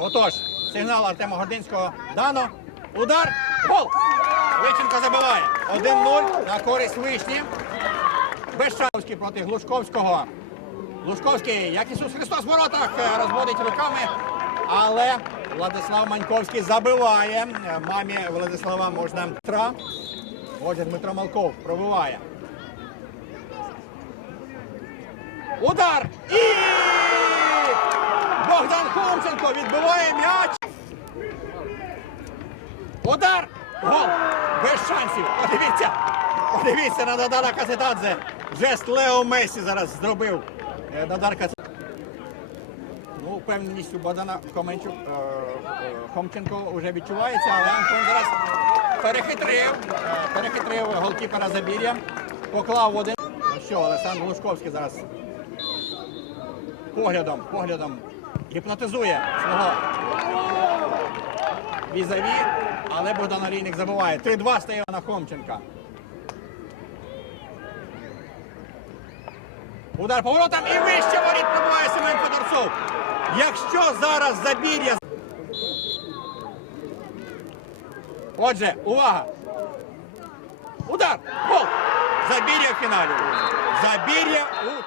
Отож, сигнал Артема Гординського дано. Удар. Гол! Личенко забиває. 1-0 на користь вишні. Безшановський проти Глушковського. Глушковський, як Ісус Христос в воротах, е, розводить руками. Але Владислав Маньковський забиває. Е, Мамі Владислава можна Дмитра. Отже, Дмитро Малков пробиває. Удар! І Хомченко відбиває м'яч. Удар! Гол! Без шансів! Подивіться! Подивіться на Дадара Касетадзе. Жест Лео Месі зараз зробив. Е, Дадар Касетадзе. Ну, впевненість у Богдана Хоменчук, е, е, Хомченко вже відчувається, але Антон зараз перехитрив, е, перехитрив голкіпера Забір'я, поклав один. Ну що, Олександр Лужковський зараз поглядом, поглядом гіпнотизує свого візаві, але Богдан Олійник забуває. 3-2 стає на Хомченка. Удар поворотом і вище воріт пробуває Семен Федорцов. Якщо зараз забір'я. Отже, увага! Удар! Гол! Забір'я в фіналі. Забір'я у